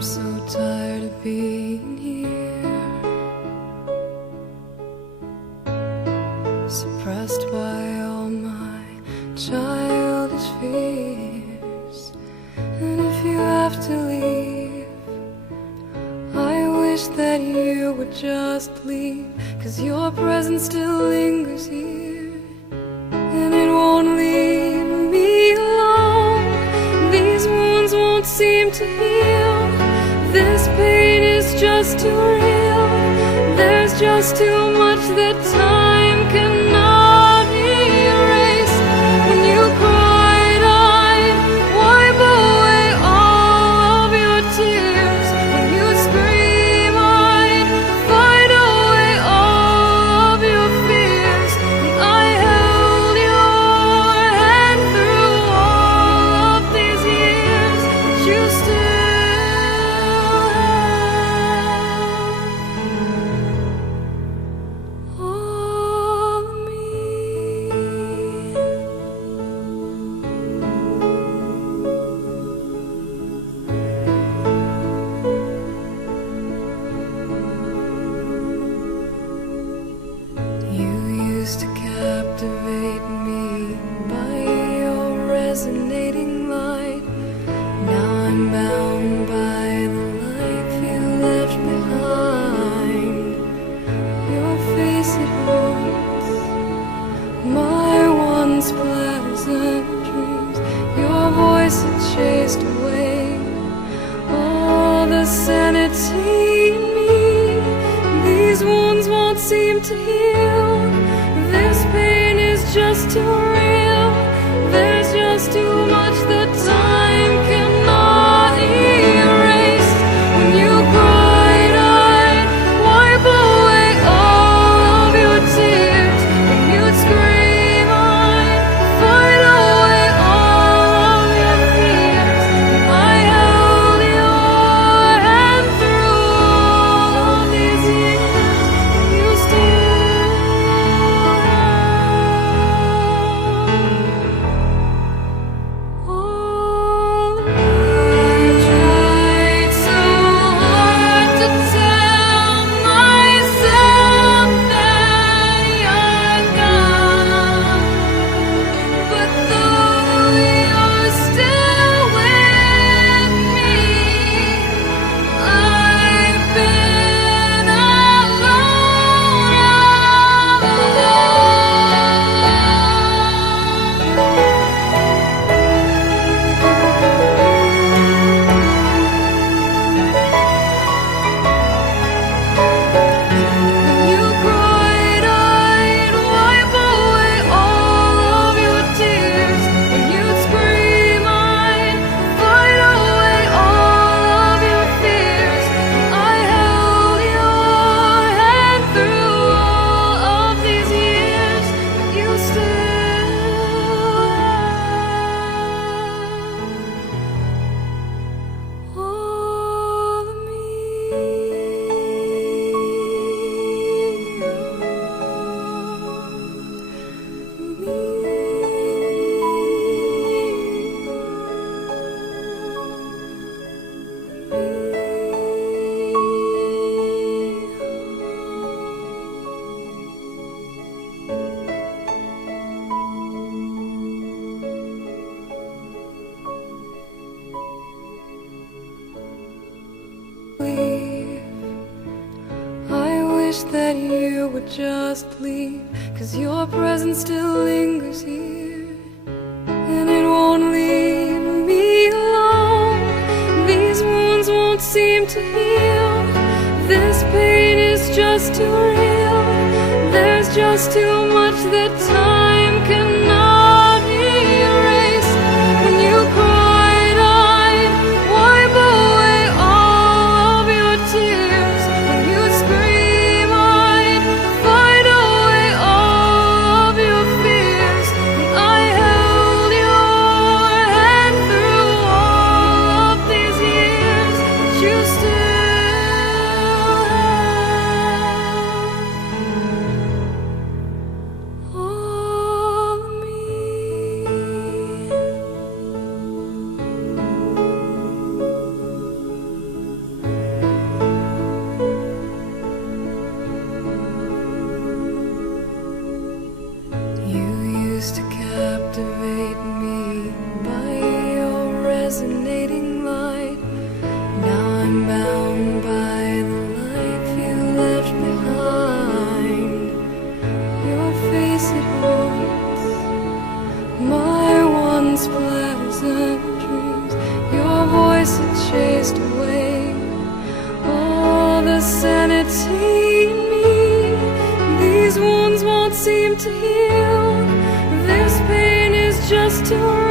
I'm so tired of being here, suppressed by all my childish fears. And if you have to leave, I wish that you would just leave, 'cause your presence still lingers here, and it won't leave me alone. These wounds won't seem to heal. This pain is just too real. There's just too much that time cannot erase. When you cried, I'd wipe away all of your tears. When you scream, I'd fight away all of your fears. And I held your hand through all of these years, but you still to captivate me by your resonating light. Now I'm bound by the life you left behind. Your face, it haunts my once pleasant dreams. Your voice, it chased away all the sanity in me. These wounds won't seem to heal. This pain is just too real. There's just too much that time cannot erase. When you cried, I'd wipe away all of your tears. When you'd scream, I'd fight away all of your fears. And I held your hand through all of these years, and you still that you would just leave, 'cause your presence still lingers here, and it won't leave me alone. These wounds won't seem to heal. This pain is just too real. There's just too much that time cannot erase. When you cried, I'd wipe away all of your tears. When you scream, I'd fight away all of your fears. And I held your hand through all of these years, but you still have all of me. insanity in me. These wounds won't seem to heal. This pain is just too real.